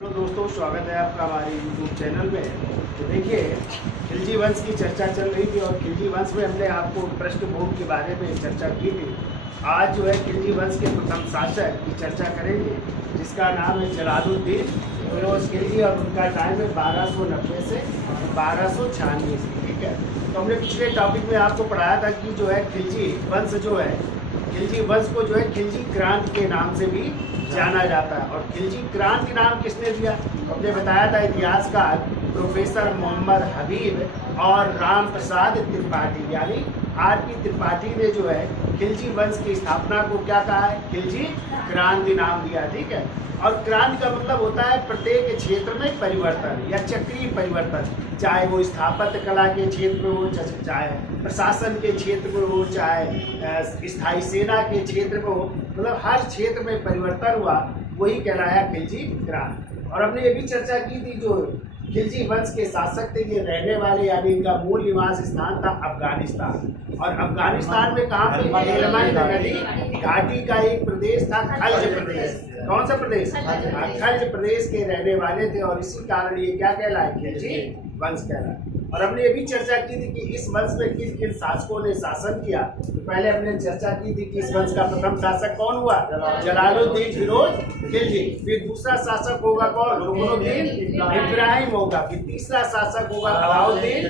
तो दोस्तों, स्वागत है आपका हमारे YouTube चैनल में। तो देखिए, खिलजी वंश की चर्चा चल रही थी और खिलजी वंश में हमने आपको पृष्ठभूमि के बारे में चर्चा की थी। आज जो है खिलजी वंश के प्रथम शासक की चर्चा करेंगे, जिसका नाम है जलालुद्दीन फिरोज खिलजी और उनका टाइम है 1290 से 1296 से। ठीक है, तो हमने पिछले टॉपिक में आपको पढ़ाया था कि जो है खिलजी वंश जो है, खिलजी वंश को जो है खिलजी क्रांति के नाम से भी जाना जाता है। और खिलजी क्रांति नाम किसने दिया? हमने बताया था इतिहासकार प्रोफेसर मोहम्मद हबीब और राम प्रसाद त्रिपाठी यानी आर.पी. त्रिपाठी ने जो है खिलजी वंश की स्थापना को क्या कहा है? खिलजी क्रांति नाम दिया। ठीक है, और क्रांति का मतलब होता है प्रत्येक क्षेत्र में परिवर्तन या चक्रीय परिवर्तन, चाहे वो स्थापत्य कला के क्षेत्र में हो, चाहे प्रशासन के क्षेत्र में हो, चाहे स्थायी सेना के क्षेत्र में हो, मतलब हर क्षेत्र में परिवर्तन हुआ, वही कहलाया खिलजी क्रांति। और हमने ये भी चर्चा की थी, जो खिलजी वंश के शासक थे ये रहने वाले यानी इनका मूल निवास स्थान था अफगानिस्तान। और अफगानिस्तान में कहाँ पे? हेलमंद नदी घाटी का एक प्रदेश था, खल्ज प्रदेश। कौन सा प्रदेश? खल्ज प्रदेश के रहने वाले थे और इसी कारण ये क्या कहलाए? खिलजी वंश कहलाए। और हमने ये भी चर्चा की थी कि इस वंश में किन किन शासकों ने शासन किया। तो पहले हमने चर्चा की थी कि इस वंश का प्रथम शासक कौन हुआ? जलालुद्दीन फिरोज खिलजी। फिर दूसरा शासक होगा कौन? रुकनुद्दीन इब्राहिम होगा। फिर तीसरा शासक होगा अलाउद्दीन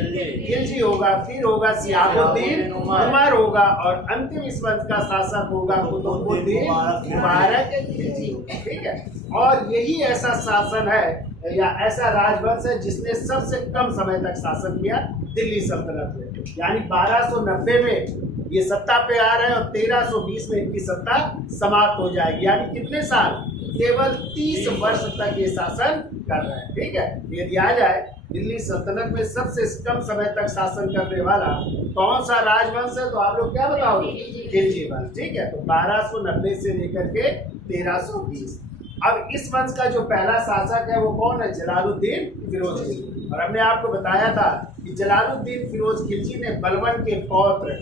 खिलजी होगा। फिर होगा सियाबुद्दीन उमर होगा और अंतिम इस वंश का शासक होगा कुतुबुद्दीन मुबारक खिलजी। ठीक है, और यही ऐसा शासन है या ऐसा राजवंश है जिसने सबसे कम समय तक शासन किया दिल्ली सल्तनत में। यानी 1290 में ये सत्ता पे आ रहे हैं और 1320 में इनकी सत्ता समाप्त हो जाएगी। यानी कितने साल? केवल 30 वर्ष तक ये शासन कर रहे हैं। ठीक है, यदि आ जाए दिल्ली सल्तनत में सबसे कम समय तक शासन करने वाला कौन सा राजवंश है, तो आप लोग क्या बताओगे? खिलजी वंश। ठीक है, तो 1290 से लेकर के 1320। अब इस वंश का जो पहला शासक है वो कौन है? जलालुद्दीन फिरोज खिलजी। और हमने आपको बताया था कि जलालुद्दीन फिरोज खिलजी ने बलबन के पौत्र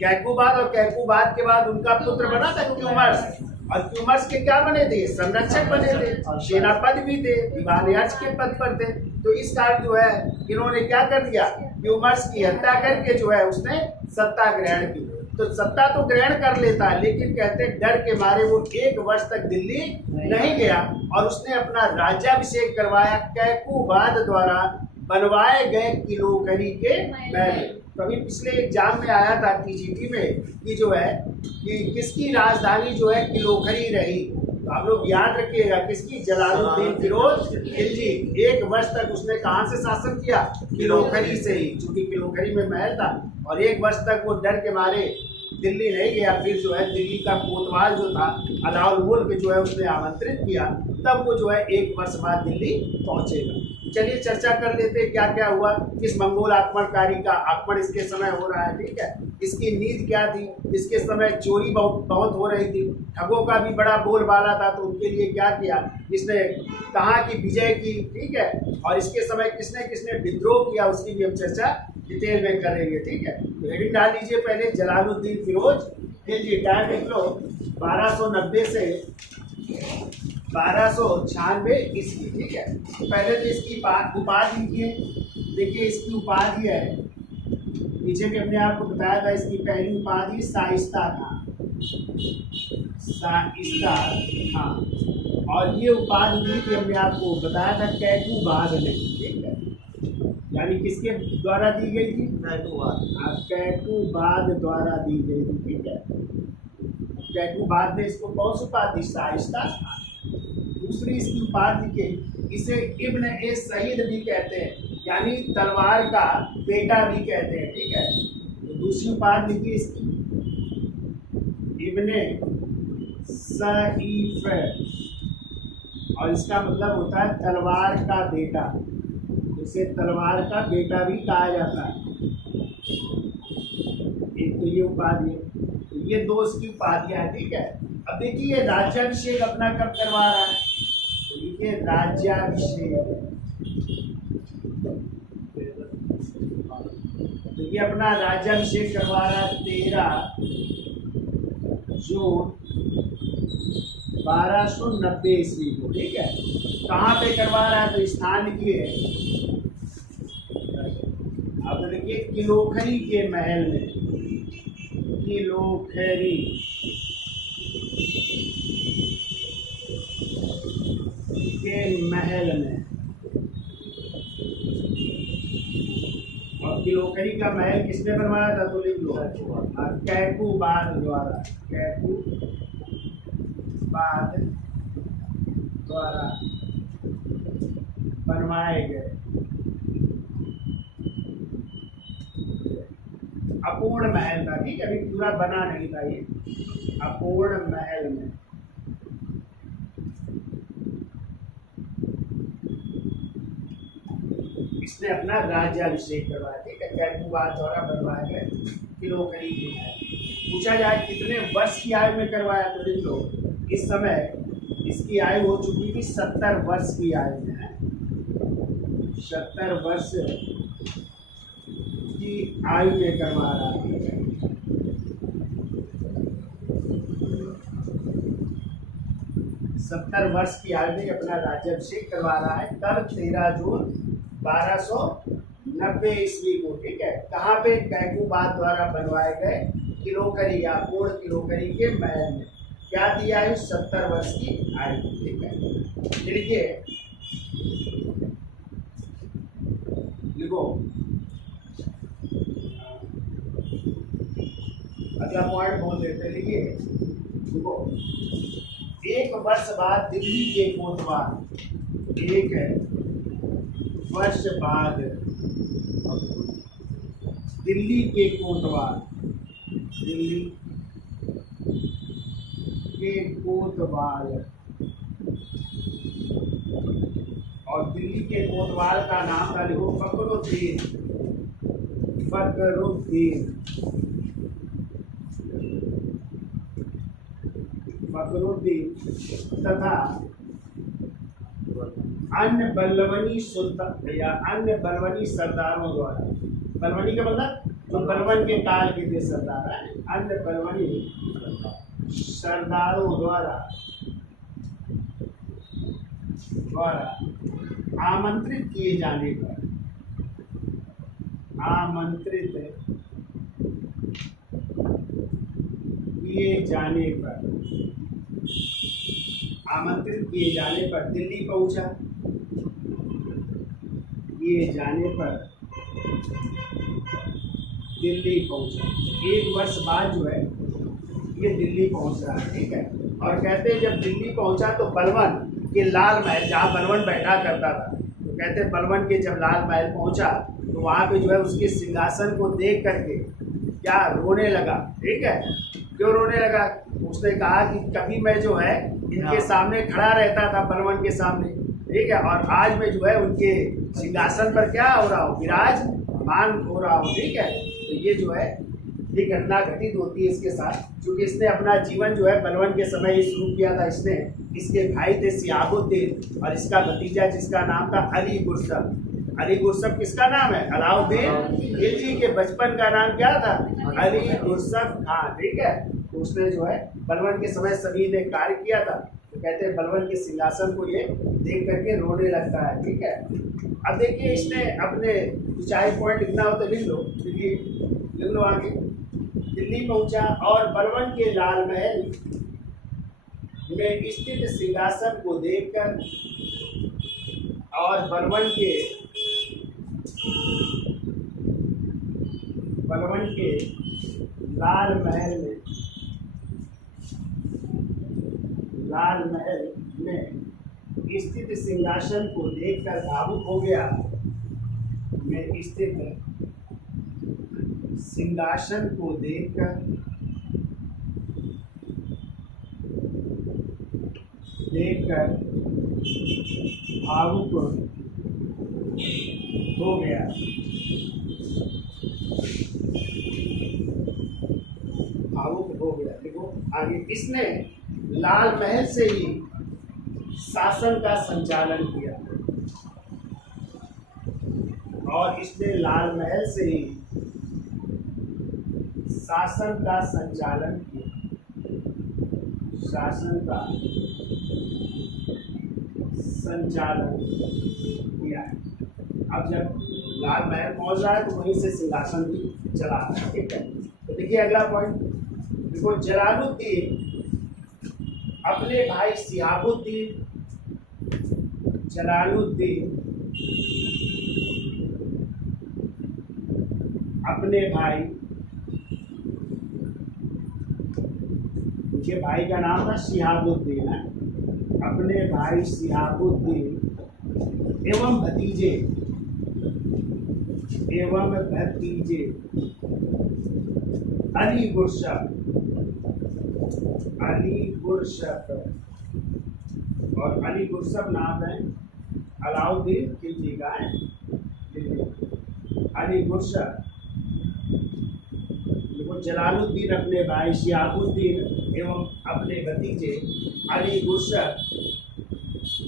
कैकुबाद और कैकुबाद के बाद उनका पुत्र बना था क्यूमर्स। और क्यूमर्स के क्या बने थे? संरक्षक बने थे, सेनापति भी थे, दीवान-ए-अर्ज के पद पर थे। तो इस कारण जो है इन्होंने क्या कर दिया? क्यूमर्स की हत्या करके जो है उसने सत्ता ग्रहण की। तो सत्ता तो ग्रहण कर लेता है, लेकिन कहते हैं डर के मारे वो 1 वर्ष तक दिल्ली नहीं गया और उसने अपना राज्याभिषेक करवाया कैकुबाद द्वारा बनवाए गए किलोकरी के महल। कभी पिछले एग्जाम में आया था टीजीटी में कि जो है कि किसकी राजधानी जो है किलोकरी रही। तो आप लोग याद रखिएगा, किसकी? जलालुद्दीन फिरोज खिलजी। 1 वर्ष तक उसने कहाँ से शासन किया? किलोकरी से ही, क्योंकि किलोकरी में महल था। और 1 वर्ष तक वो डर के मारे दिल्ली नहीं गया। फिर जो है दिल्ली का कोतवाल जो था अलाउल मुल्क जो है उसने आमंत्रित किया, तब वो जो है 1 वर्ष बाद दिल्ली पहुंचेगा। चलिए चर्चा कर लेते क्या क्या हुआ, किस मंगोल आक्रमणकारी का आक्रमण इसके समय हो रहा है। ठीक है, इसकी नीति क्या थी? इसके समय चोरी बहुत हो रही थी, ठगों का भी बड़ा बोलबाला था। तो उनके लिए क्या किया? इसने कहाँ की विजय की। ठीक है, और इसके समय किसने किसने विद्रोह किया उसकी भी हम चर्चा डिटेल में करेंगे। ठीक है, तो हेडिंग डाल लीजिए पहले जलालुद्दीन फिरोज खिलजी। टाइम लिख लो 1290 से 1296 ईस्वी। ठीक है, तो पहले तो इसकी उपाधि लिखिए। देखिए इसकी उपाधि है, पीछे भी हमने आपको बताया था, इसकी पहली उपाधि शाइस्ता था, शाइस्ता। हाँ, और ये उपाधि दी थी हमने आपको बताया था कैकुबाद ने। ठीक है, यानी किसके द्वारा दी गई थी? कैकुबाद द्वारा दी गई थी। ठीक है, कैकुबाद ने इसको कौन सी उपाधि? शाइस्ता। दूसरी इसकी उपाधि के इसे इब्न ए शहीद भी कहते हैं, यानी तलवार का बेटा भी कहते हैं। ठीक है, तो दूसरी उपाधि लिखी इसकी इब्ने सहीफ, और इसका मतलब होता है तलवार का बेटा। इसे तलवार का बेटा भी कहा जाता है। एक तो ये उपाधि, तो ये 2 इसकी उपाधियां हैं। ठीक है, अब देखिए राज्याभिषेक अपना कब करवा रहा है? तो ये राज्याभिषेक, तो ये अपना राज्याभिषेक करवा रहा है 13 जून 1290 ईस्वी को। ठीक है, कहाँ पे करवा रहा है, तो स्थान लिखिए, अब देखिए किलोखरी के महल में, किलोखरी के महल में। और किलोखरी का महल किसने बनवाया था, तो लिख लो, कैकूबाद द्वारा, कैकूबाद द्वारा बनवाए गए। अपूर्ण महल था, ठीक है, अभी पूरा बना नहीं था ये, अपूर्ण महल में। इसने अपना राज्याभिषेक करवाया, ठीक है, कैकूबाद द्वारा बनवाए गए किलोखरी के महल। पूछा जाए कितने वर्ष की आयु में करवाया, तो लिख लो, इस समय इसकी आयु हो चुकी थी 70 वर्ष की आयु में है, 70 वर्ष की आयु में करवा रहा है। 70 वर्ष की आयु में अपना राज्याभिषेक करवा रहा है। कब, 13 जून 1290 ईस्वी को, ठीक है। कहाँ पे, कैकूबाद द्वारा बनवाए गए किलोखरी या पूर्ण किलोखरी के महल में। क्या थी आयु, 70 वर्ष की आयु, ठीक है। देखिए लिखो, अगला पॉइंट बोल देते हैं, लिखिए देखो, 1 वर्ष बाद दिल्ली के कोतवाल, 1 वर्ष बाद दिल्ली के कोतवाल, दिल्ली के कोतवाल, और दिल्ली के कोतवाल का नाम था, लिखो, फखरुद्दीन, फखरुद्दीन, फखरुद्दीन तथा अन्य बलवनी सुल्तान या अन्य बलवनी सरदारों द्वारा, बलवनी का मतलब जो बलवन के काल के थे सरदार, अन्य बलवनी सरदारों द्वारा आमंत्रित किए जाने पर, आमंत्रित किए जाने पर, आमंत्रित किए जाने पर दिल्ली पहुंचा, किए जाने पर दिल्ली पहुंचा। 1 वर्ष बाद जो है ये दिल्ली पहुंच रहा है, ठीक है। और कहते हैं जब दिल्ली पहुंचा तो बलवन के लाल महल, जहाँ बलवन बैठा करता था, तो कहते हैं बलवन के जब लाल महल पहुंचा तो वहाँ पे जो है उसके सिंहासन को देख करके क्या रोने लगा, ठीक है। क्यों रोने लगा, उसने कहा कि कभी मैं जो है इनके सामने खड़ा रहता था, बलवन के सामने, ठीक है, और आज मैं जो है उनके सिंहासन पर क्या हो रहा हूँ, विराजमान हो रहा हूँ, ठीक है। तो ये जो है ये घटना घटित होती है इसके साथ, क्योंकि इसने अपना जीवन जो है बलवन के समय ही शुरू किया था। इसने, इसके भाई थे सियाबुद्दीन और इसका भतीजा जिसका नाम था अली गुरसब। अली गुरसब किसका नाम है, अलाउद्दीन खिलजी के बचपन का नाम क्या था, अली गुरसब खान, ठीक है। तो उसने जो है बलवन के समय सभी ने कार्य किया था, तो कहते हैं बलवन के सिंहासन को ये देख करके रोने लगता है, ठीक है। अब देखिए इसने अपने ऊंचाई पॉइंट इतना होता लिख लो, लिख लो आगे। दिल्ली पहुंचा और बलवन के लाल महल में स्थित सिंहासन को देखकर और बलवन के लाल महल में स्थित सिंहासन को देखकर भावुक हो गया। में स्थित सिंहासन को देखकर भावुक हो गया। देखो आगे, इसने लाल महल से ही शासन का संचालन किया और इसने लाल महल से ही शासन का संचालन किया, शासन का संचालन किया है। अब जब लाल महल पहुंच रहा है तो वहीं से सिंहासन भी चला रहा है। ठीक है, तो देखिए अगला पॉइंट, देखो जलालुद्दीन अपने भाई शिहाबुद्दीन, जलालुद्दीन अपने भाई, उनके भाई का नाम था शिहाबुद्दीन है, अपने भाई शिहाबुद्दीन एवं भतीजे अली गुरशप और अली गुरशप नाम है अलाउद्दीन खिलजी का है। अली गुरशप जलालुद्दीन अपने भाई शिहाबुद्दीन एवं अपने भतीजे अली गुरशप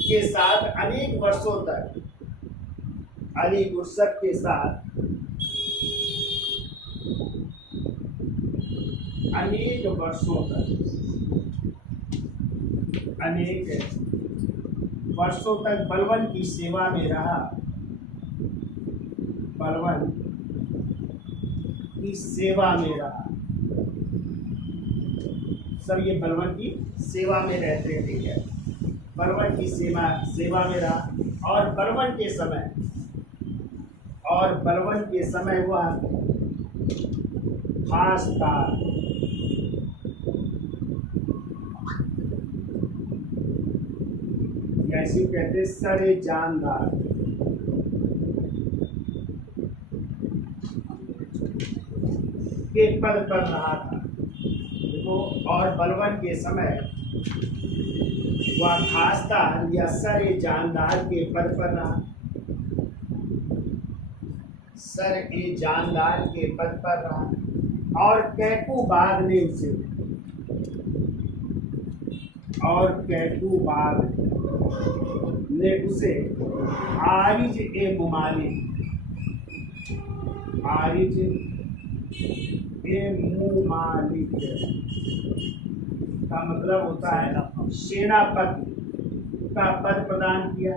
के साथ अनेक वर्षों तक, अली गुरशप के साथ अनेक वर्षों तक बलबन की सेवा में रहा, बलबन की सेवा में रहा। सब ये बलबन की सेवा में रहते हैं। ठीक है, बलबन की सेवा में रहा और बलबन के समय वह खास था, ऐसे कहते सरे जानदार के पद पर रहा था। देखो, और बलबन के समय वह खासदार या सरे जानदार के पद पर रहा, सर ए जानदार के पद पर रहा। और कैकूबाद ने उसे आरिज ए मुमालिक का मतलब होता है सेनापति का पद प्रदान किया।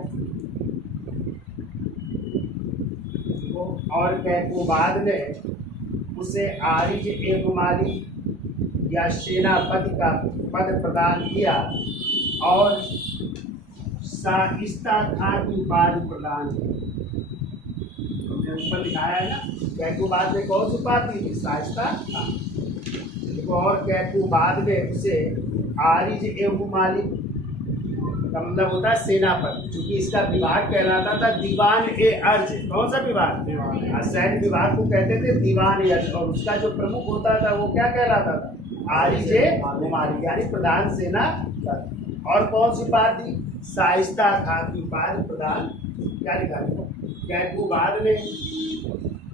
और कैकूबाद ने उसे आरिज ए मुमालिक या सेनापति का पद प्रदान किया और शाइस्ता खां की उपाधि प्रदान की। ऊपर दिखाया है ना, कैकूबाद ने कौन सी उपाधि थी? शाइस्ता खां। देखो, और कैकूबाद ने उसे आरिज ए मुमालिक का मतलब होता है सेनापति, क्योंकि इसका विभाग कहलाता था दीवान ए अर्ज। कौन सा विभाग? सैन्य विभाग को कहते थे दीवान ए अर्ज, और उसका जो प्रमुख होता था वो क्या कहलाता था? आरिज ए मुमालिक, यानी प्रधान सेनापति। और कौन सी उपाधि? शाइस्ता खां की उपाधि प्रदान। क्या लिखा है? कैकूबाद ने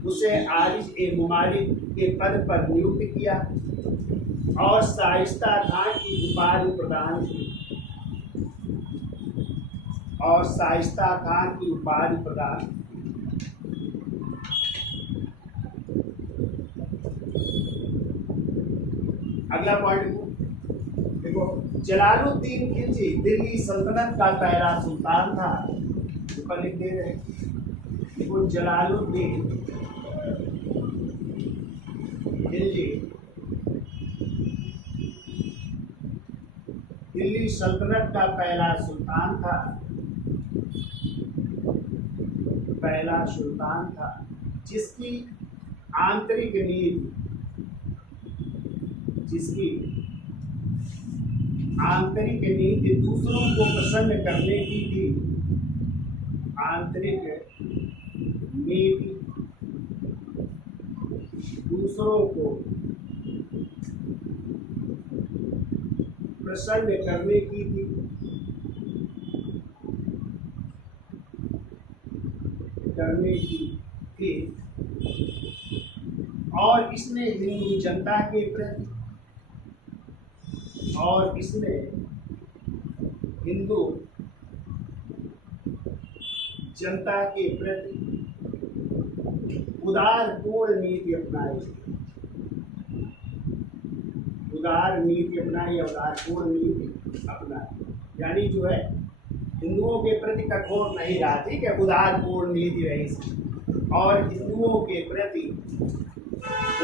उसे आरिज ए मुमालिक के पद पर नियुक्त किया और शाइस्ता खां की उपाधि प्रदान की, और शाइस्ता खां की उपाधि प्रदान। अगला पॉइंट देखो, जलालुद्दीन खिलजी दिल्ली सल्तनत का पहला सुल्तान था। ऊपर लिख दे रहे, देखो जलालुद्दीन खिलजी दिल्ली सल्तनत का पहला सुल्तान था, जिसकी आंतरिक नीति दूसरों को प्रसन्न करने की थी। आंतरिक नीति दूसरों को प्रसन्न करने की थी और इसने हिंदू जनता के प्रति उदारपूर्ण नीति अपनाई। उदारपूर्ण नीति अपनाई, यानी जो है हिंदुओं के प्रति कठोर नहीं रहा, ठीक है, उदारपूर्ण नीति रही इसकी। और हिंदुओं के प्रति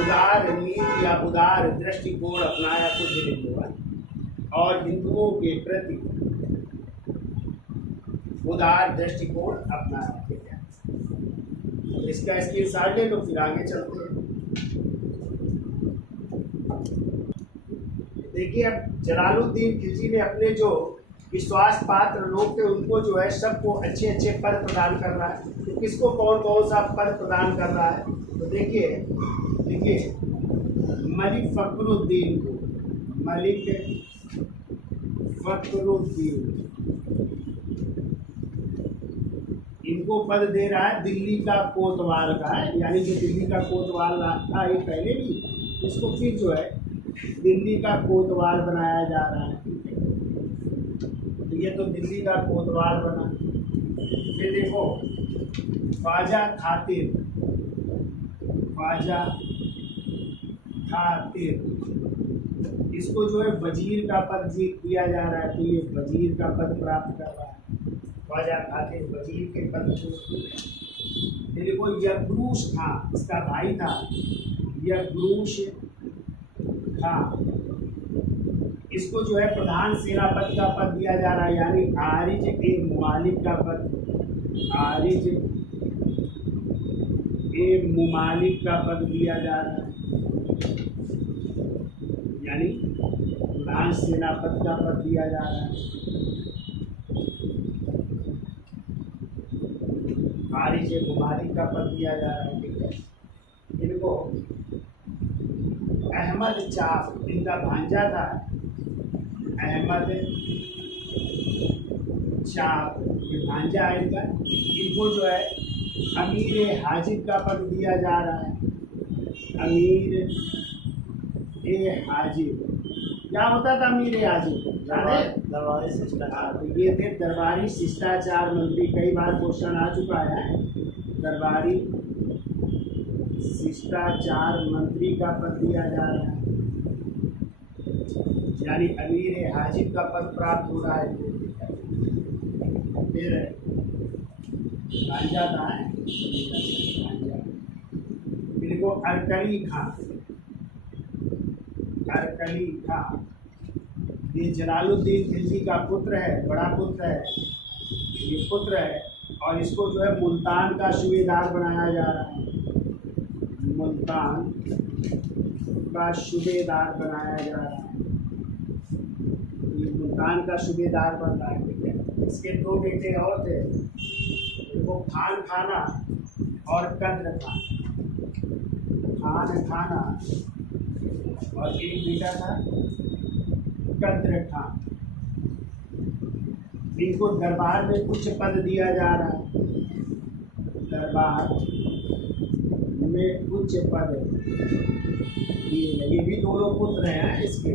उदार नीति या उदार दृष्टिकोण अपनाया कुछ हिंदुओं, और हिंदुओं के प्रति उदार दृष्टिकोण अपनाया, ठीक है। इसका स्क्रीनशॉट ले लो, फिर आगे चलते हैं। देखिए, अब जलालुद्दीन खिलजी ने अपने जो विश्वास पात्र लोग थे उनको जो है सबको अच्छे अच्छे पद प्रदान कर रहा है। तो किसको कौन कौन सा पद प्रदान कर रहा है, तो देखिए मलिक फखरुद्दीन को, मलिक फखरुद्दीन इनको पद दे रहा है दिल्ली का कोतवाल का है, यानी जो दिल्ली का कोतवाल था ये पहले भी, इसको फिर जो है दिल्ली का कोतवाल बनाया जा रहा है। तो ये तो दिल्ली का कोतवाल बना। फिर देखो ख्वाजा खातिर, ख्वाजा खातिर इसको जो है वजीर का पद दिया जा रहा है, तो ये वजीर का पद प्राप्त कर रहा है। ख्वाजा खातिर वजीर के पद को। देखो यगरूश खां, इसका भाई था यगरूश खां, इसको जो है प्रधान सेनापति का पद दिया जा रहा है, यानी आरिज ए मुमालिक का पद, आरिज ए मुमालिक का पद दिया जा रहा है, यानी प्रधान सेनापति का पद दिया जा रहा है। आरिज ए मुमालिक का पद दिया जा रहा है, ठीक है। इनको अहमद चाप, इनका भांजा था अहमद चाप, ये भांजा है इनका, इनको जो है अमीर हाजिब का पद दिया जा रहा है। अमीर ए हाजिब क्या होता था अमीर ए हाजिब? दरबारी शिष्टाचार। ये थे दरबारी शिष्टाचार मंत्री, कई बार क्वेश्चन आ चुका है। दरबारी शिष्टाचार मंत्री का पद दिया जा रहा है, यानी अमीर हाजिब का पद प्राप्त हो रहा है। फिर भांजा था भांजा, इनको अरकली खां, अरकली खां ये जलालुद्दीन खिलजी का पुत्र है, बड़ा पुत्र है, ये पुत्र है, और इसको जो है मुल्तान का सूबेदार बनाया जा रहा है। मुल्तान का सूबेदार बनाया जा रहा है, ये मुल्तान का सूबेदार बन रहा है, ठीक है। इसके दो बेटे और थे, वो खान खाना और कद्र खान, खान खाना, और एक बेटा था कद्र खान। इनको दरबार में उच्च पद दिया जा रहा है, दरबार में उच्च पद ये भी दोनों पुत्र हैं इसके,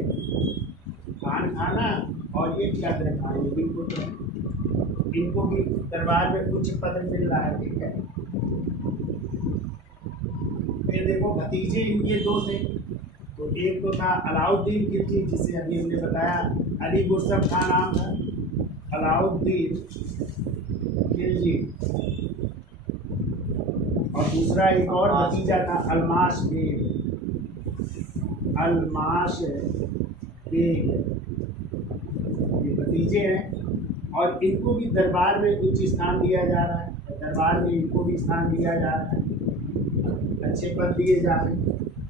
खान खाना और ये कद्र खान, ये भी पुत्र हैं, इनको भी दरबार में उच्च पद मिल रहा है, ठीक है। फिर देखो भतीजे इनके दो थे, तो एक तो था अलाउद्दीन खिलजी, जिसे अभी हमने बताया अली गुरसम खान नाम था, अलाउद्दीन खिलजी, और दूसरा एक और भतीजा था अल्माश बेग, अल्माश बेग, ये भतीजे हैं, और इनको भी दरबार में उच्च स्थान दिया जा रहा है, दरबार में इनको भी स्थान दिया जा रहा है, अच्छे पद दिए जा रहे हैं।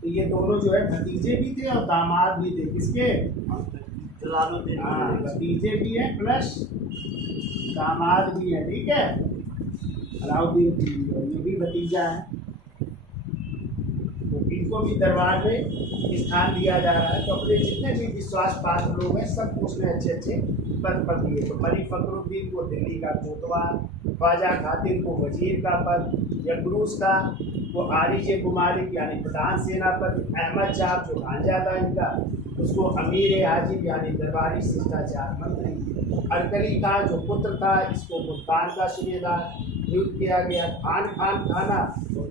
तो ये दोनों जो है भतीजे भी थे और दामाद भी थे, किसके? जलालुद्दीन। हाँ, भतीजे भी हैं प्लस दामाद भी है, ठीक है। अलाउद्दीन खिलजी है, ये भी भतीजा है, तो इनको भी दरबार में स्थान दिया जा रहा है। तो अपने जितने भी विश्वास पात्र लोग हैं सबको उसने अच्छे अच्छे पद पर दिए। तो मलिक फखरुद्दीन को दिल्ली का कोतवाल, ख्वाजा खातिर को वजीर का पद, यगरूस का वो आरिज मुमालिक यानी प्रधान सेनापति, अहमद चाप जो भांजा था इनका उसको अमीर हाजिब यानी दरबारी शिष्टाचार मंत्री, अरकली खान जो पुत्र था इसको मुल्तान का सूबेदार नियुक्त किया गया, खान खान खाना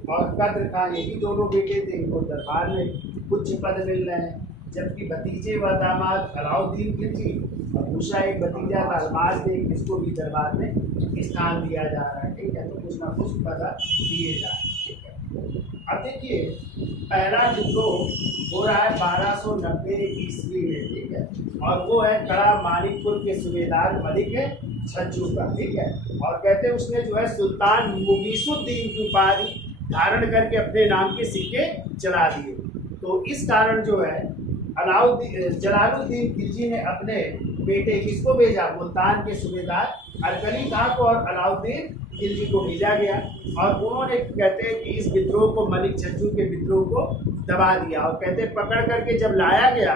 और कद्र खान ये भी दोनों बेटे थे, इनको दरबार में उच्च पद मिल रहे हैं। जबकि भतीजे व दामाद अलाउद्दीन खिलजी और दूसरा एक भतीजा दरबार में, इसको भी दरबार में स्थान दिया जा रहा है, ठीक है। तो कुछ ना कुछ पदक दिए जा रहे हैं, ठीक है। अब देखिए पहला विद्रोह हो रहा है 1290 ईस्वी में, ठीक है, और वो है कड़ा मानिकपुर के सूबेदार मलिक छज्जू का, ठीक है। और कहते हैं उसने जो है सुल्तान मुगीसुद्दीन की उपाधि धारण करके अपने नाम के सिक्के चला दिए। तो इस कारण जो है जलालुद्दीन खिलजी ने अपने बेटे किसको भेजा, मुल्तान के सूबेदार अरकली खां को और अलाउद्दीन खिलजी को भेजा गया। और उन्होंने कहते हैं कि इस विद्रोह को, मलिक छज्जू के विद्रोह को दबा दिया। और कहते हैं पकड़ करके जब लाया गया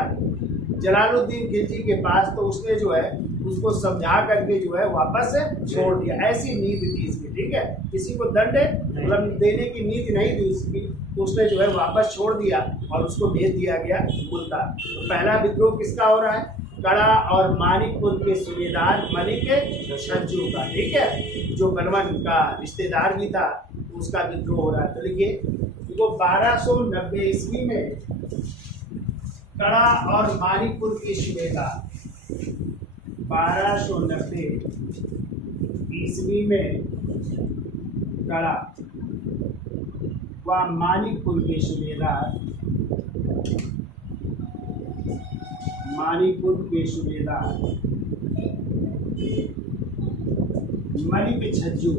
जलालुद्दीन खिलजी के पास, तो उसने जो है उसको समझा करके जो है वापस छोड़ दिया। ऐसी नीति थी इसकी, ठीक है। किसी को दंड मतलब देने की नीति नहीं थी उसकी, तो उसने जो है वापस छोड़ दिया और उसको भेज दिया गया मुल्तान। तो पहला विद्रोह किसका हो रहा है, कड़ा और मानिकपुर के सूबेदार मलिक छज्जू का, ठीक है, जो बलवन का रिश्तेदार भी था, उसका विद्रोह हो रहा है। तो देखिए देखो 1290 ईस्वी में कड़ा और मानिकपुर के सूबेदार, 1290 ईस्वी में कड़ा व मानिकपुर के सूबेदार, मानिकपुर के सूबेदार मलिक छज्जू,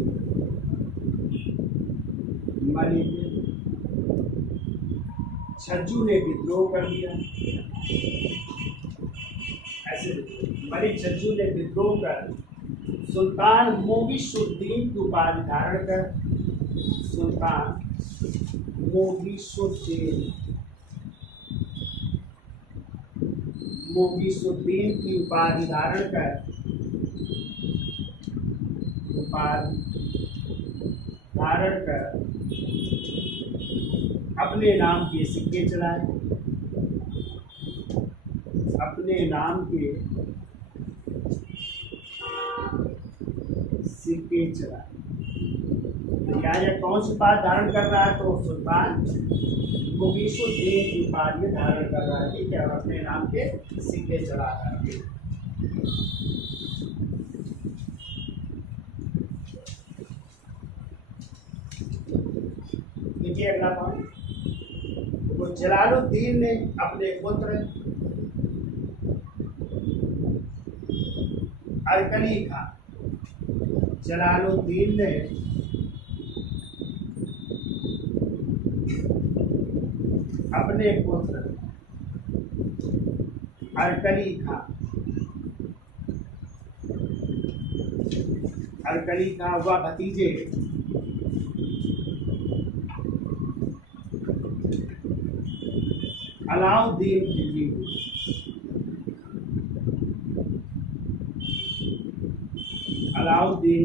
मलिक छज्जू ने विद्रोह कर दिया। ऐसे मलिक छज्जू ने विद्रोह कर सुल्तान मुगीसुद्दीन की उपाधि धारण कर, सुल्तान मुगीसुद्दीन की उपाधि धारण कर, अपने नाम के सिक्के चलाए, अपने नाम के सिक्के चलाए। कौन सी उपाधि धारण कर रहा है, तो सुल्तान मुगीसुद्दीन की उपाधि धारण कर रहा है, ठीक है, और अपने नाम के सिक्के चला रहा है। देखिए अगला पॉइंट, तो जलालुद्दीन ने अपने पुत्र अरकली खां, जलालुद्दीन ने अपने पुत्र अरकली खां व भतीजे अलाउद्दीन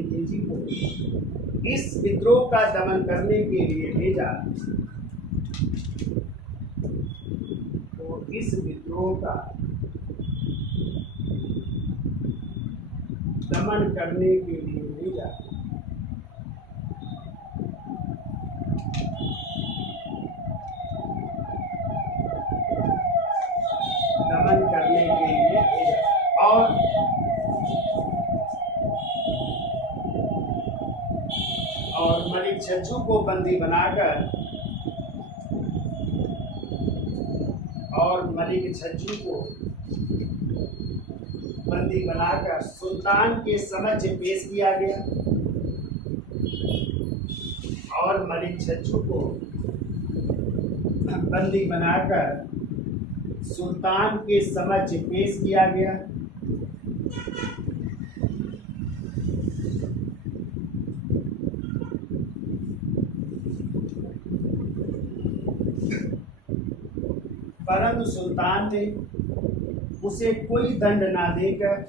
खिलजी को इस विद्रोह का दमन करने के लिए भेजा। तो इस विद्रोह का दमन करने के लिए भेजा। दमन करने के लिए भेजा और मलिक छज्जू को बंदी बनाकर, सुल्तान के समक्ष पेश किया गया। और मलिक छज्जू को बंदी बनाकर सुल्तान के समक्ष पेश किया गया। परंतु सुल्तान ने उसे कोई दंड ना देकर,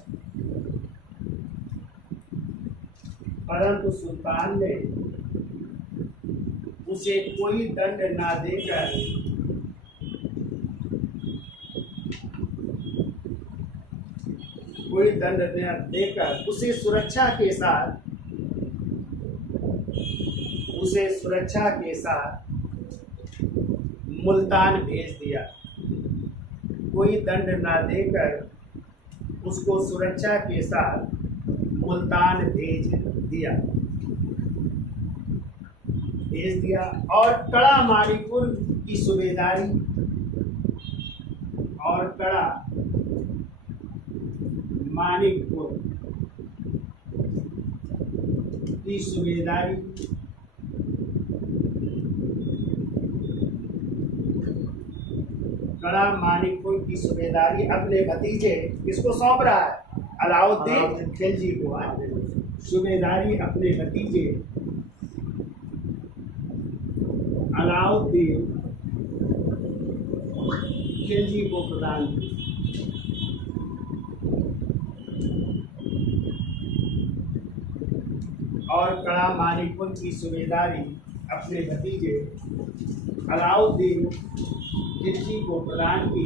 उसे सुरक्षा के साथ मुल्तान भेज दिया। कोई दंड ना देकर उसको सुरक्षा के साथ मुल्तान भेज दिया और कड़ा माणिकपुर की सूबेदारी अपने भतीजे किसको सौंप रहा है? अलाउद्दीन खिलजी को। सूबेदारी अपने भतीजे अलाउद्दीन खिलजी को प्रदान की। और कड़ा माणिकपुर की सूबेदारी अपने भतीजे अलाउद्दीन खिलजी को प्रदान की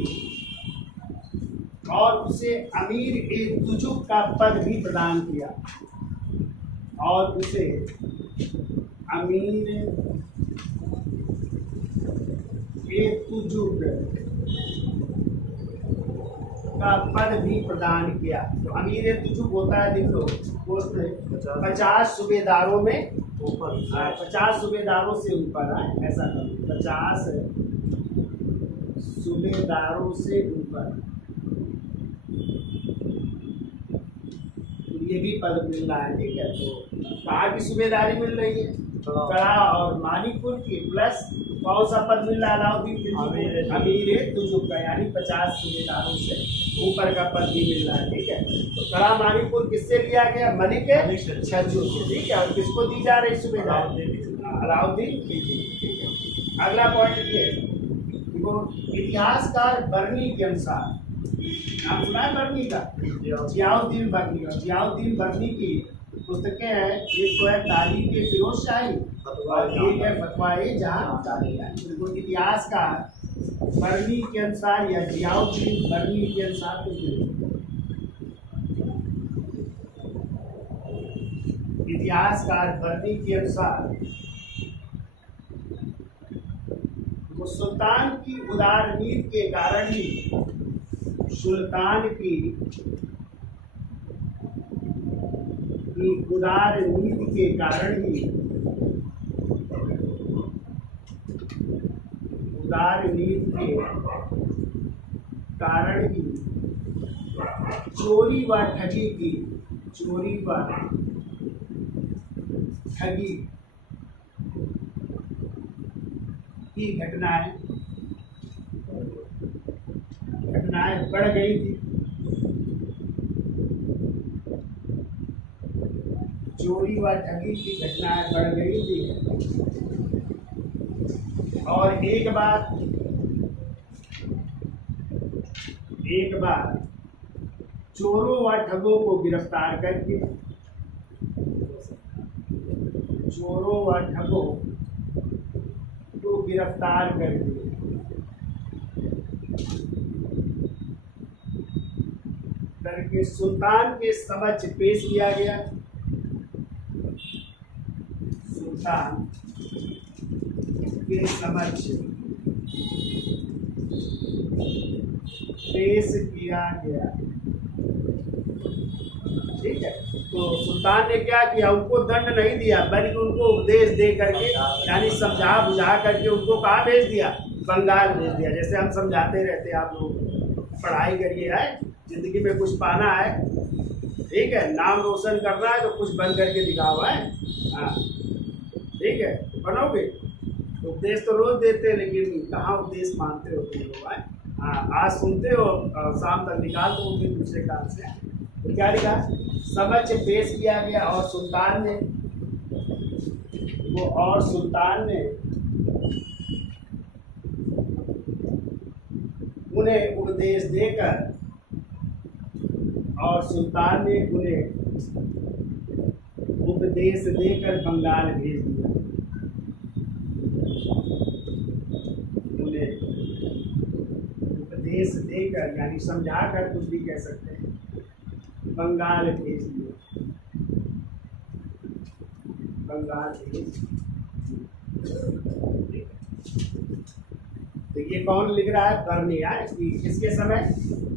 और उसे अमीर ए तुजुक का पद भी प्रदान किया तो अमीर ए तुजुक होता है, देख लो पोस्ट में 50 सूबेदारों में ऊपर, 50 सूबेदारों से ऊपर है, ऐसा करो 50 सूबेदारों से ऊपर, ये भी पद मिल रहा है। ठीक है, तो कहाँ की सूबेदारी मिल रही है? कड़ा और माणिकपुर की, प्लस कौन सा पद मिल रहा है अलाउद्दीन खिलजी? अमीर तुजुक का, यानी 50 सूबेदारों से ऊपर का पद भी मिल रहा है। ठीक है, तो कड़ा माणिकपुर किससे लिया गया? मलिक छज्जू से। ठीक है, और किसको दी जा रही सूबेदारी? अलाउद्दीन खिलजी। ठीक है, अगला पॉइंट ये देखो, इतिहासकार बर्नी के अनुसार, नाम सुना है बर्नी का? जियाउद्दीन बर्नी। और जियाउद्दीन बर्नी की पुस्तकें हैं, एक तो है तारीख फिरोज शाही और एक है फतवाए जहां। तो इतिहासकार बर्नी के अनुसार या जियाउद्दीन बर्नी के अनुसार इतिहासकार बर्नी के अनुसार वो सुल्तान की उदार नीति के कारण ही उदार नीति के कारण ही चोरी व ठगी की घटनाएं बढ़ गई थी। चोरी व ठगी की घटनाएं बढ़ गई थी। और एक बार चोरों व ठगों को गिरफ्तार करके सुल्तान के समक्ष पेश किया गया। ठीक है, तो सुल्तान ने क्या किया? उनको दंड नहीं दिया, बल्कि उनको उपदेश दे करके, यानी समझा बुझा करके उनको कहाँ भेज दिया? बंगाल भेज दिया। जैसे हम समझाते रहते हैं, आप लोग पढ़ाई करिए, है जिंदगी में कुछ पाना है, ठीक है, नाम रोशन करना है तो कुछ बन करके दिखाओ, है हाँ, ठीक है, बनोगे। उपदेश तो रोज देते हैं, लेकिन कहाँ उपदेश मानते हो तुम लोग? हाँ, आज सुनते हो, शाम तक निकाल दो दूसरे काम से। तो क्या लिखा? समक्ष पेश किया गया और सुल्तान ने उन्हें उपदेश देकर बंगाल भेज दिया। उन्हें उपदेश देकर, यानी समझा कर, कुछ भी कह सकते हैं, बंगाल भेज दिया। तो ये कौन लिख रहा है? बर्नी। किसके समय?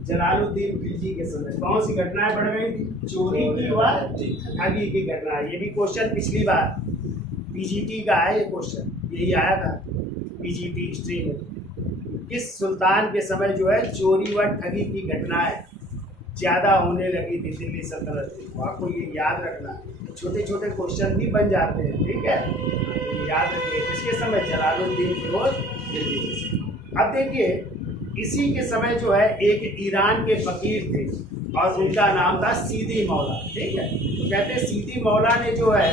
जलालुद्दीन खिलजी के समय। कौन सी घटनाएं बढ़ गई थी? चोरी की व ठगी की घटना। ये भी क्वेश्चन पिछली बार पीजीटी का है, ये क्वेश्चन यही आया था पीजीटी हिस्ट्री में। किस सुल्तान के समय जो है चोरी व ठगी की घटनाएं ज़्यादा होने लगी थी दिल्ली सल्तनत में? तो आपको ये याद रखना, छोटे छोटे क्वेश्चन भी बन जाते हैं, ठीक है? ये याद रखिए, किसके समय? जलालुद्दीन फिरोज खिलजी के समय। अब देखिए, इसी के समय जो है एक ईरान के फकीर थे और उनका नाम था सीदी मौला, ठीक है? तो कहते हैं सीदी मौला ने जो है,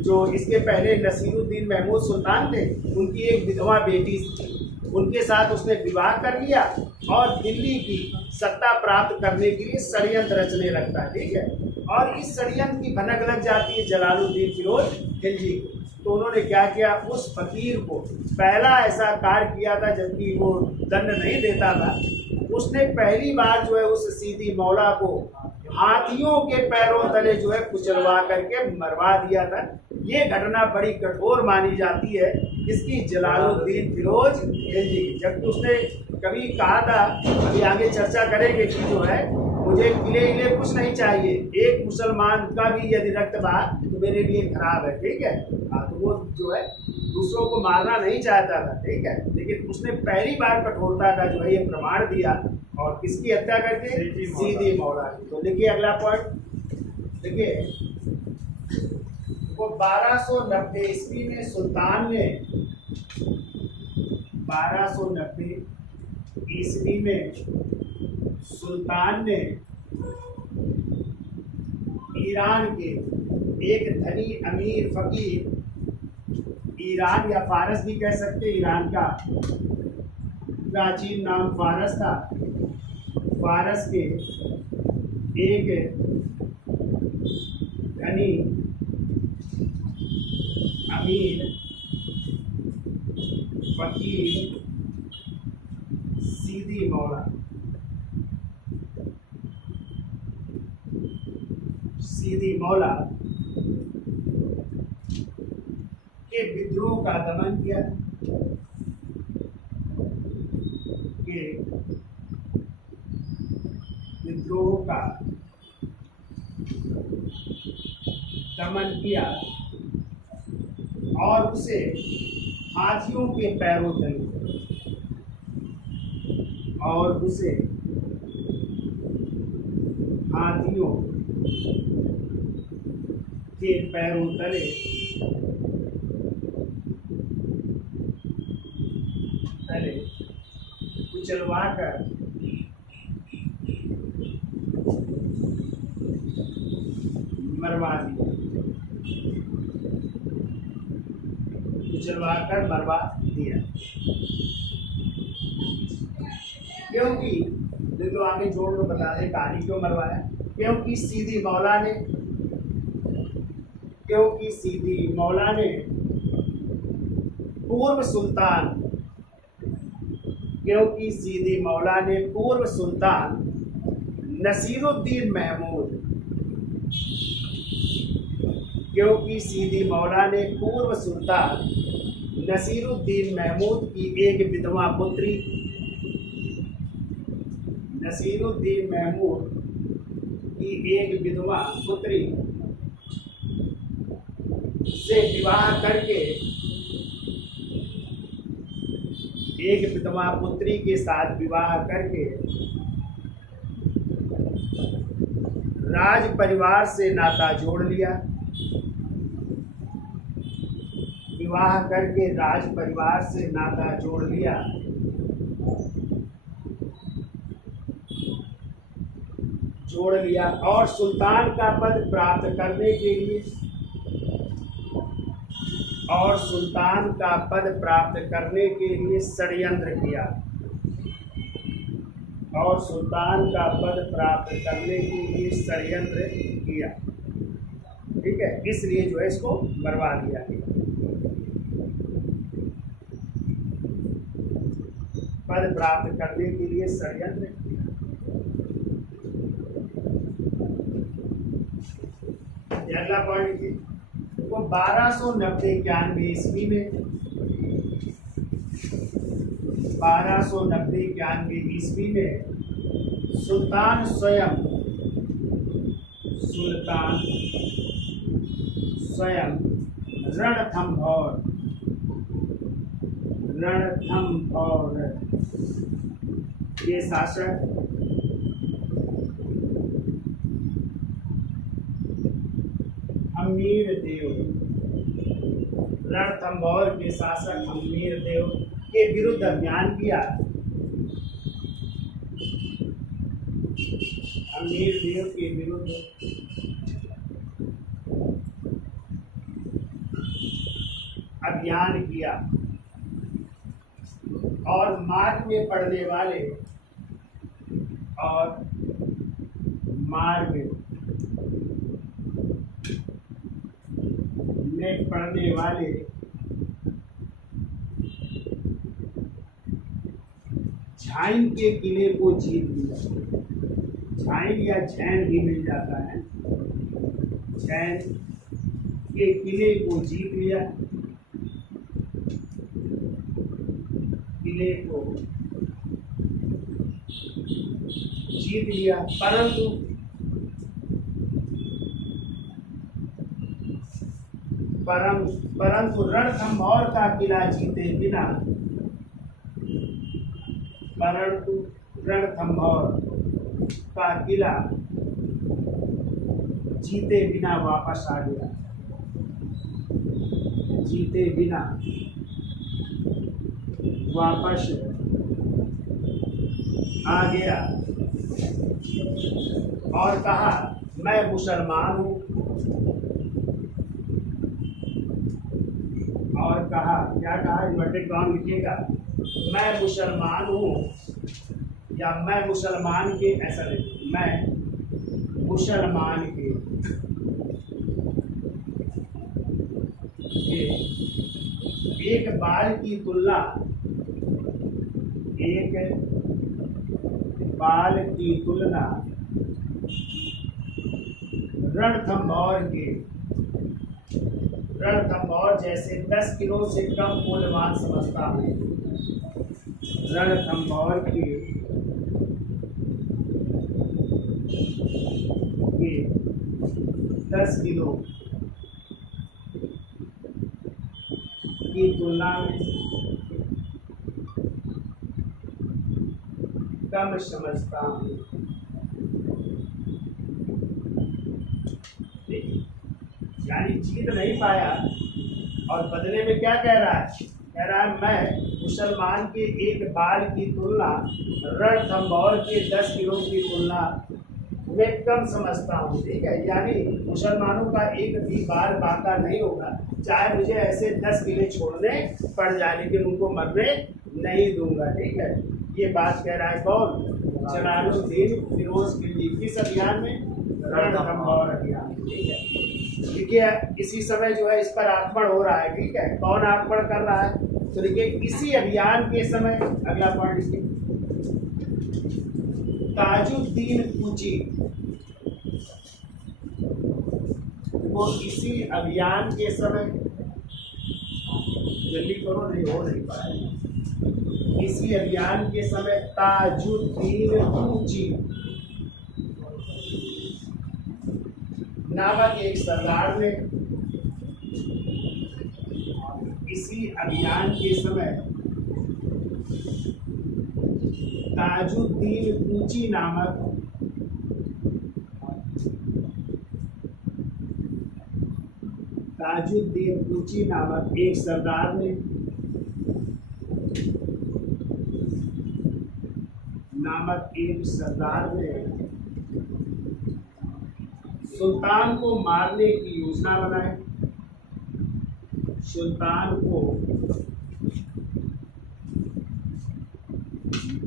जो इसके पहले नसीरुद्दीन महमूद सुल्तान थे, उनकी एक विधवा बेटी थी, उनके साथ उसने विवाह कर लिया और दिल्ली की सत्ता प्राप्त करने के लिए षड्यंत्र रचने लगता है, ठीक है? और इस षड्यंत्र की भनक लग जाती है जलालुद्दीन फिरोज खिलजी को। तो उन्होंने क्या किया? उस फकीर को पहला ऐसा कार्य किया था, जबकि वो दंड नहीं देता था, उसने पहली बार जो है उस सीदी मौला को हाथियों के पैरों तले जो है कुचलवा करके मरवा दिया था। ये घटना बड़ी कठोर मानी जाती है इसकी, जलालुद्दीन फिरोज खिलजी की। जबकि उसने कभी कहा था, अभी आगे चर्चा करेंगे, कि जो है मुझे किले इले कुछ नहीं चाहिए, एक मुसलमान का भी यदि रक्त बहा तो मेरे लिए खराब है, ठीक है? हाँ, तो वो जो है दूसरों को मारना नहीं चाहता था, ठीक है? लेकिन उसने पहली बार कठोरता का जो है ये प्रमाण दिया, और किसकी हत्या करके? सीदी मौला की। तो देखिए अगला पॉइंट, देखिए वो 1290 ईस्वी में सुल्तान ने 1290 ईस्वी में सुल्तान ने ईरान के एक धनी अमीर फकीर, ईरान या फारस भी कह सकते, ईरान का प्राचीन नाम फारस था, फारस के एक धनी अमीर फकीर सीदी मौला, सीदी मौला के विद्रोह का दमन किया, के विद्रोह का दमन किया और उसे हाथियों के पैरों तले, और उसे हाथियों के पैरों तले कुचलवा कर मरवा दिया, कुचलवा कर मरवा दिया। क्योंकि देखो आगे जोड़ लो, बता दे कहानी क्यों मरवाया। क्योंकि सीदी मौला ने पूर्व सुल्तान नसीरुद्दीन महमूद, क्योंकि सीदी मौला ने पूर्व सुल्तान नसीरुद्दीन महमूद की एक विधवा पुत्री, नसीरुद्दीन महमूद की एक विधवा पुत्री से विवाह करके, एक विधवा पुत्री के साथ विवाह करके राज परिवार से नाता जोड़ लिया, विवाह करके राज परिवार से नाता जोड़ लिया, और सुल्तान का पद प्राप्त करने के लिए, षड्यंत्र किया, ठीक है? इसलिए जो है इसको मरवा दिया गया, पद प्राप्त करने के लिए षड्यंत्र किया। अगला पॉइंट, तो 1290-91 ईस्वी में 1290-91 ईस्वी में सुल्तान स्वयं रणथंभौर के शासक अमीर देव रणथंभौर के शासक अमीर देव के विरुद्ध अभियान किया। अमीर देव के विरुद्ध अभियान किया और मार्ग में पड़ने वाले झाइन के किले को जीत लिया। झाइन या झैन भी मिल जाता है। झैन के किले को जीत लिया। किले को जीत लिया, परंतु रणथंभौर का किला जीते बिना वापस आ गया। और कहा मैं मुसलमान हूँ। और कहा, क्या कहा, इन्वर्टेड कॉमा लिखिएगा, मैं मुसलमान हूँ या मैं मुसलमान के, ऐसा नहीं, मैं मुसलमान के एक बार की तुलना रणथंभौर जैसे 10 किलो से कम मूल्यवान समझता हूँ। रणथंभौर के 10 किलो की तुलना में कम समझता हूँ। यानी जीत नहीं पाया और बदले में क्या कह रहा है? कह रहा है मैं मुसलमान के एक बाल की तुलना रणथंभौर के 10 किलो की तुलना में कम समझता हूँ। ठीक है, यानी मुसलमानों का एक भी बाल बाका नहीं होगा, चाहे मुझे ऐसे 10 किले छोड़ने पड़ जाए, लेकिन उनको मरने नहीं दूंगा। ठीक है, ये बात कह रहा है कौन? जलालुद्दीन फिरोज खिलजी। किस अभियान में? रणथंभौर अभियान। ठीक है, देखिए इसी समय जो है इस पर आक्रमण हो रहा है। ठीक है, कौन आक्रमण कर रहा है? तो देखिए इसी अभियान के समय, अगला पॉइंट लिखिए, ताजुद्दीन कूची वो इसी अभियान के समय, जल्दी करो नहीं हो नहीं पाएगा, इसी अभियान के समय ताजुद्दीन कूची नामक एक सरदार ने इसी अभियान के समय ताजुद्दीन कूची नामक एक सरदार ने सुल्तान को मारने की योजना बनाई। सुल्तान को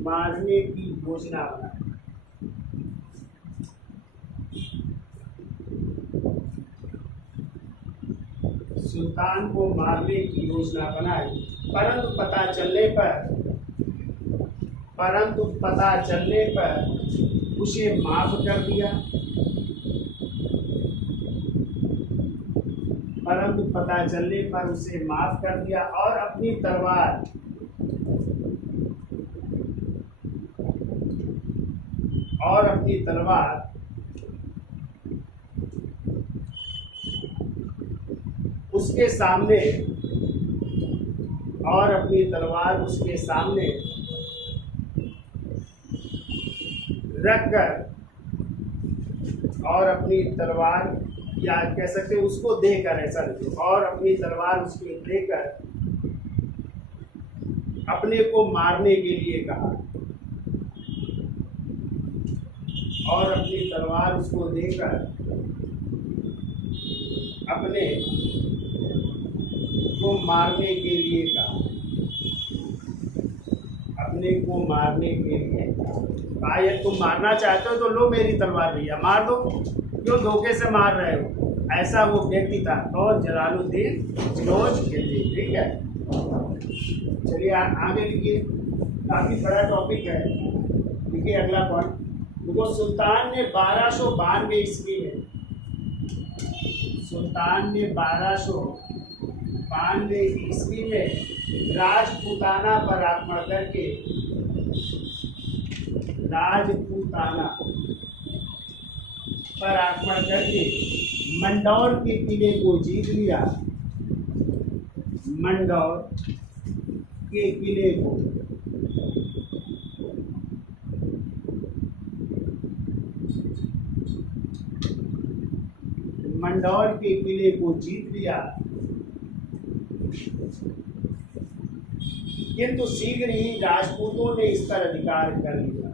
मारने की योजना बनाई। सुल्तान को मारने की योजना बनाई, परंतु पता चलने पर उसे माफ कर दिया। परंतु पता चलने पर उसे माफ कर दिया और अपनी तलवार उसके सामने रखकर और अपनी तलवार, या कह सकते उसको देकर, ऐसा लिखो, और अपनी तलवार उसके देकर अपने को मारने के लिए कहा, और अपनी तलवार उसको देकर अपने को मारने के लिए कहा, अपने को मारने के लिए कहा। भाई तुम मारना चाहते हो तो लो मेरी तलवार भैया, मार दो, क्यों धोखे से मार रहे हो। ऐसा वो व्यक्ति था, और जलालुद्दीन फिरोज खिलजी। ठीक है, चलिए आगे लिखिए, काफी बड़ा टॉपिक है। देखिए अगला पॉइंट, देखो सुल्तान ने 1292 ईस्वी में, राजपूताना पर आक्रमण करके मंदौर के किले को जीत लिया। मंदौर के किले को जीत लिया, किंतु शीघ्र ही राजपूतों ने इस पर अधिकार कर लिया।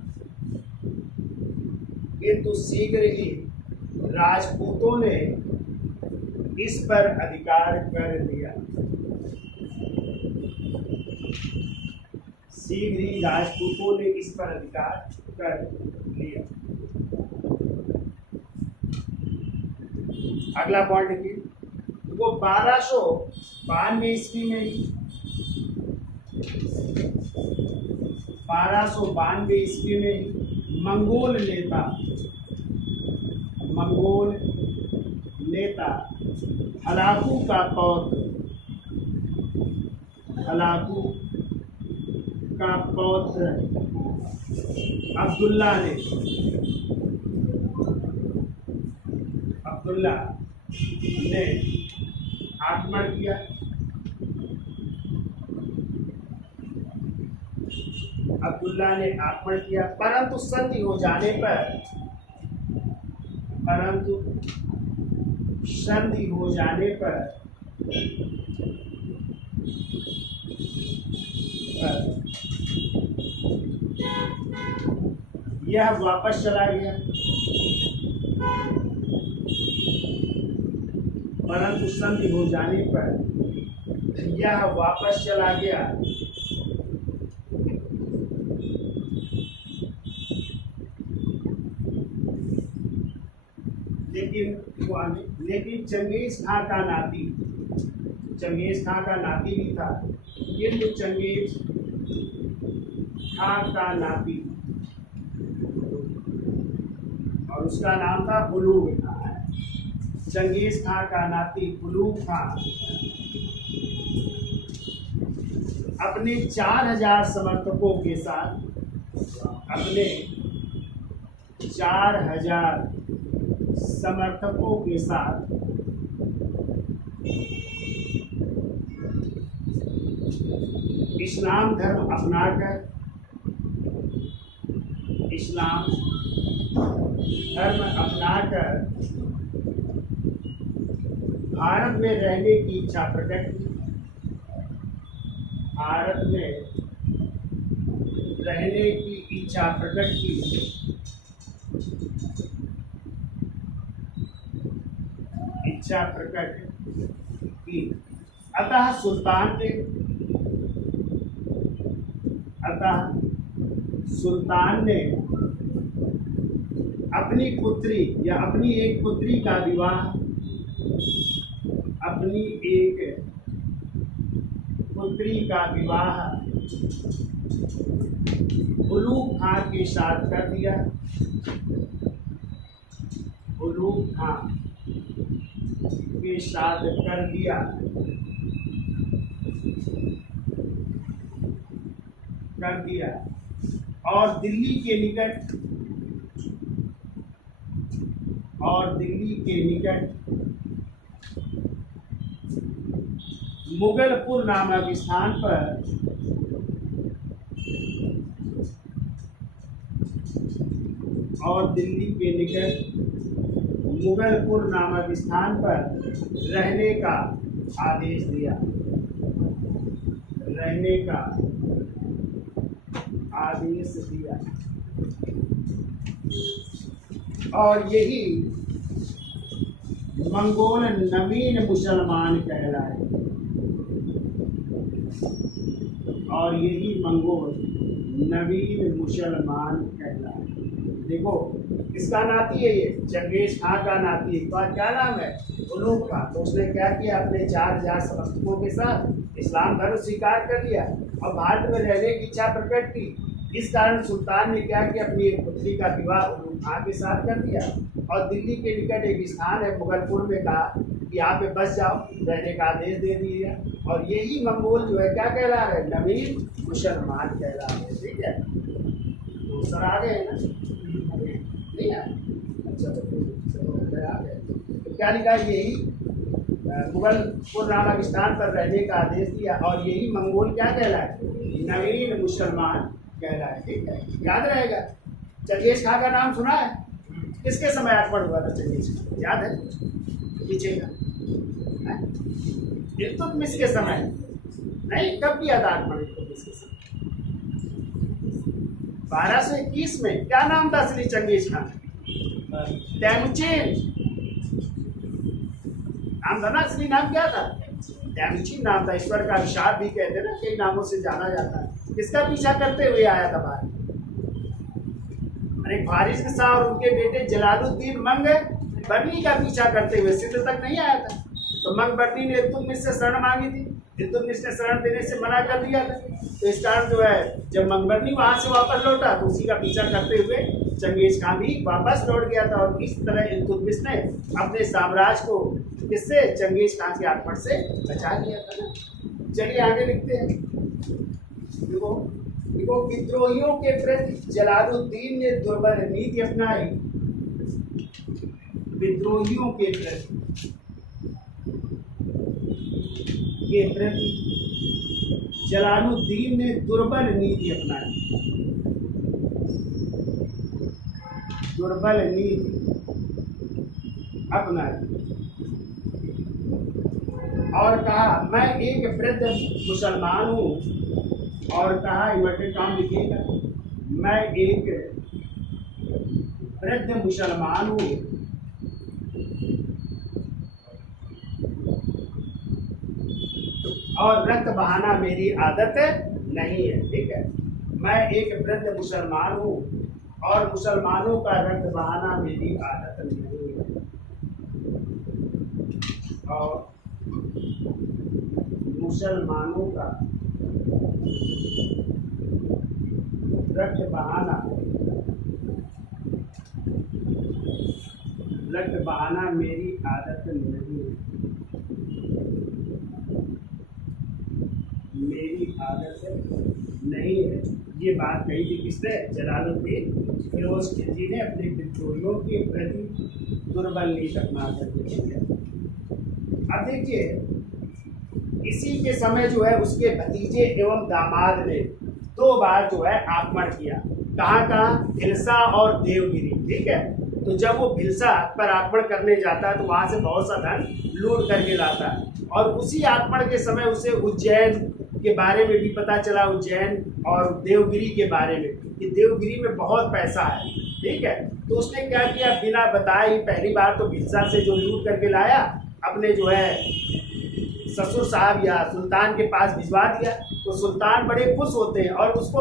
अगला पॉइंट देखिए, वो 1292 ईस्वी में ही 1292 ईस्वी में मंगोल नेता हलाकू का पौत्र अब्दुल्ला ने आक्रमण किया। परंतु संधि हो जाने पर यह वापस चला गया। लेकिन चंगेज खां का नाती भी था, किंतु चंगेज खां का नाती, और उसका नाम था बुलूग खां। चंगेज खां का नाती बुलूग खां अपने 4000 समर्थकों के साथ इस्लाम धर्म अपनाकर भारत में रहने की इच्छा प्रकट की। अतः सुल्तान ने अपनी पुत्री या अपनी एक पुत्री का विवाह बुलूग खां के साथ कर दिया। बुलूग खां के साथ कर दिया। और दिल्ली के निकट मुगलपुर नामक स्थान पर रहने का आदेश दिया। और यही मंगोल नवीन मुसलमान कहलाए। देखो किसका नाती है ये? चंगेज खां का नाती है। तो क्या नाम है? उलूग खां। तो उसने क्या किया? अपने 4000 समर्थकों के साथ इस्लाम धर्म स्वीकार कर लिया और भारत में रहने की इच्छा प्रकट की। इस कारण सुल्तान ने क्या किया? अपनी एक पुत्री का विवाह उलूग खां के साथ कर दिया और दिल्ली के निकट एक स्थान है मुगलपुर में कहा कि यहाँ पे बस जाओ, रहने का आदेश दे दिया। और यही मंगोल जो है क्या कहला रहे? नवीन मुसलमान कहला रहे। ठीक है, तो सर आ गए ना? नहीं है? अच्छा तो आ गए। तो क्या लिखा? यही मुगलपुर नामक स्थान पर रहने का आदेश दिया और यही मंगोल क्या कहलाए? नवीन मुसलमान कहलाए। ठीक है, याद रहेगा। चंगेज खां का नाम सुना है? किसके समय आक्रमण हुआ था चंगेज खां? याद है? पूछेगा। इल्तुतमिश के समय नहीं, कब किया था आक्रमण इल्तुतमिश के समय? 1221 में। क्या नाम था असली चंगेज खां? तैमुचिन नाम था ना? असली नाम क्या था? तैमुचिन नाम था। ईश्वर का अभिशाप भी कहते हैं ना, कई नामों से जाना जाता है। किसका पीछा करते हुए आया था बाहर? अरे फारिस शाह और उनके बेटे जलालुद्दीन मंगबर्नी का पीछा करते हुए सिंध तक नहीं आया था। तो मंगबर्नी ने इल्तुतमिश से शरण मांगी थी, इल्तुतमिश ने शरण देने से मना कर दिया था। तो इस कारण जो है जब मंगबर्नी वहां से वापस लौटा तो उसी का पीछा करते हुए चंगेज खां भी वापस लौट गया था। और इस तरह इल्तुतमिश ने अपने साम्राज्य को किससे? चंगेज खां के आक्रमण से बचा लिया था ना। चलिए आगे लिखते हैं। देखो विद्रोहियों के प्रति जलालुद्दीन ने दुर्बल नीति अपनाई। विद्रोहियों के प्रति जलालुद्दीन ने दुर्बल नीति अपनाई। और कहा मैं एक वृद्ध मुसलमान हूँ। और कहा इन्वर्टेड काम लिखिएगा, मैं एक वृद्ध मुसलमान हूँ और रक्त बहाना मेरी आदत नहीं है। ठीक है, मैं एक वृद्ध मुसलमान हूँ और मुसलमानों का रक्त बहाना मेरी आदत नहीं है। और मुसलमानों का रक्त बहाना मेरी आदत नहीं है। ये बात कही थी किसने? जलालुद्दीन फिरोज खिलजी ने अपने विद्रोहियों के प्रति दुर्बल नीति अपना कर। अब देखिए इसी के समय जो है उसके भतीजे एवं दामाद ने 2 बार जो है आक्रमण किया। कहाँ? भिलसा और देवगिरी। ठीक है, तो जब वो भिलसा पर आक्रमण करने जाता है तो वहां से बहुत सा धन लूट करके लाता है। और उसी आक्रमण के समय उसे उज्जैन के बारे में भी पता चला, उज्जैन और देवगिरी के बारे में, कि देवगिरी में बहुत पैसा है। ठीक है, तो उसने क्या किया? बिना बताए पहली बार तो भिलसा से जो लूट करके लाया अपने जो है ससुर साहब या सुल्तान के पास भिजवा दिया। तो सुल्तान बड़े खुश होते हैं और उसको